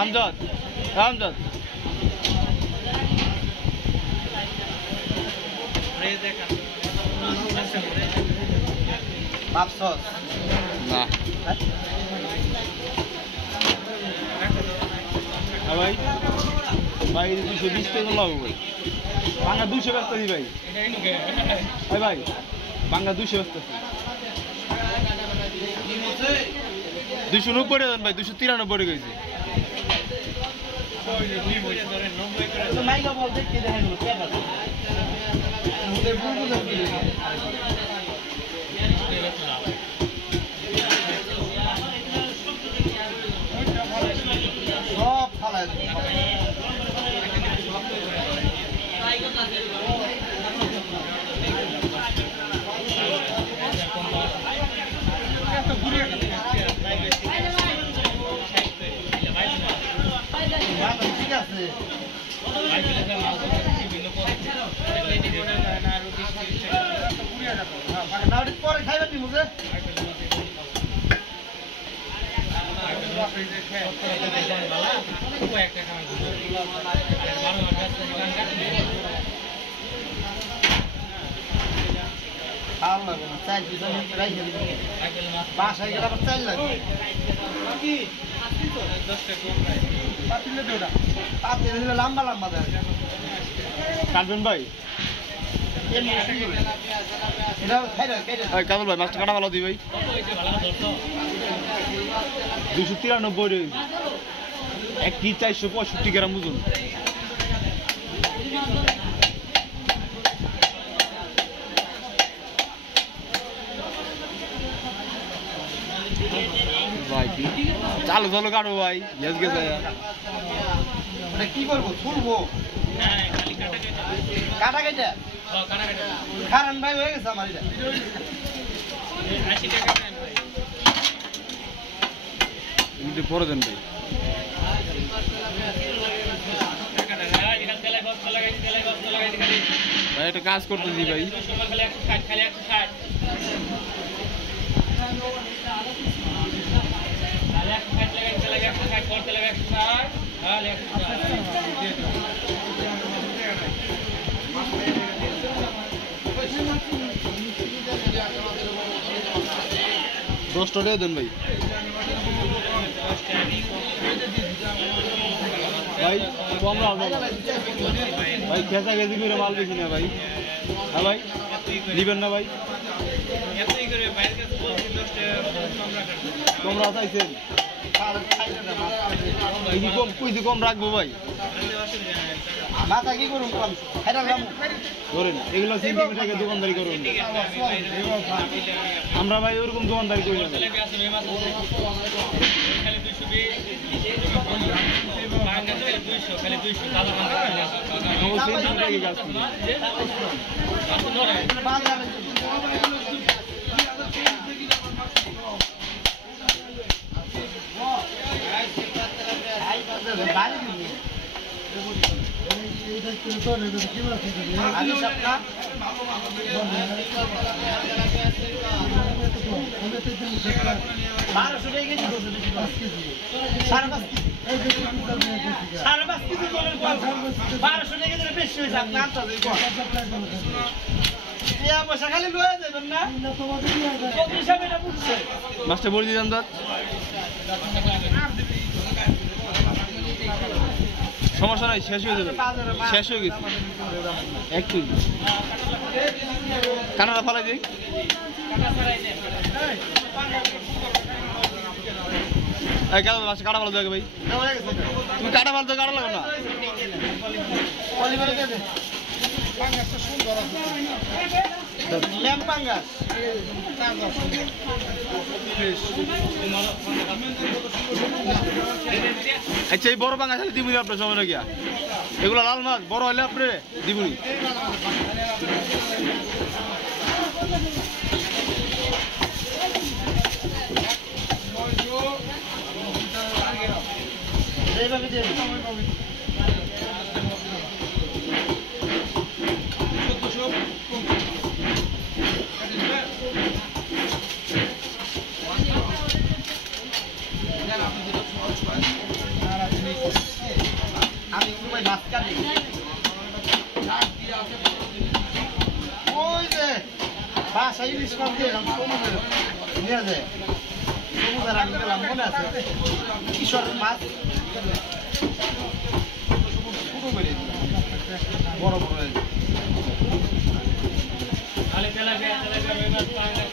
আমজাদ আমজাদ ভাবছস না ভাই ভাই 220 টাকা লাগবে ভাই বাংলা 200 ব্যস্ত দি ভাই ভাই ভাই বাংলা 200 ব্যস্ত 290 টাকা দেন ভাই 293 পড়ে গেছে মাইকা বল দেখতে দেখেন কে আছে ওদের বুলবুল কি সব ফালায় ঠিক আছে পরে খাইবেন নি মুঝে বাসায় গেলে আবার চাল লাগবে লম্বা লম্বা দেয় কাটবেন ভাই কাজল ভাই মাছটা কাটা ভালো দিই ভাই 293 এক কি 465 গ্রাম ওজন ভাই কি চালু চালু কাটো ভাই গ্যাস গেছে কি করবো তুলবো কাটা কেটে খারান ভাই হয়ে গেছে আমার এটা 80 টাকা দেন ভাই এটা পরে দেন ভাই ভাই একটা কাজ করতেছি ভাই খালি 160 10 টাকা দেন ভাই ভাই কম রাখ ভাই খেসা খেসি করে মাল বেশি না ভাই হ্যাঁ ভাই নিবেন না ভাই কম রাখাইছেন কম রাখবো ভাই মাথা কি করুন কম ধরেন এগুলো সিন্ডিকেটে দোকানদারি করুন আমরা ভাই ওরকম দোকানদারি করি না মাছটা বলে দিলাম দাঁত সমস্যা নাই শেষ হয়ে যাবে শেষ হয়ে গেছে এক কেজি কানাডা ফালাই দিই কাটা ভালো থাকে ভাই তুমি কাটা ভালো তো কাটা লাগো না আচ্ছা এই বড় পাঙ্গাস হলে দিবনি আপনার সময় গিয়া এগুলো লাল মাছ বড় হলে আপনি দিবনি বাসায় ইলিশ মাছ দিয়ে এরকম সমুদ্রে নিয়ে যায় সমুদ্রে আমি গেলাম মনে আছে কিশোরের মাছ ছোটো বেরিয়ে বড় বড় তাহলে তেলাপিয়া রুই মাছ পাওয়া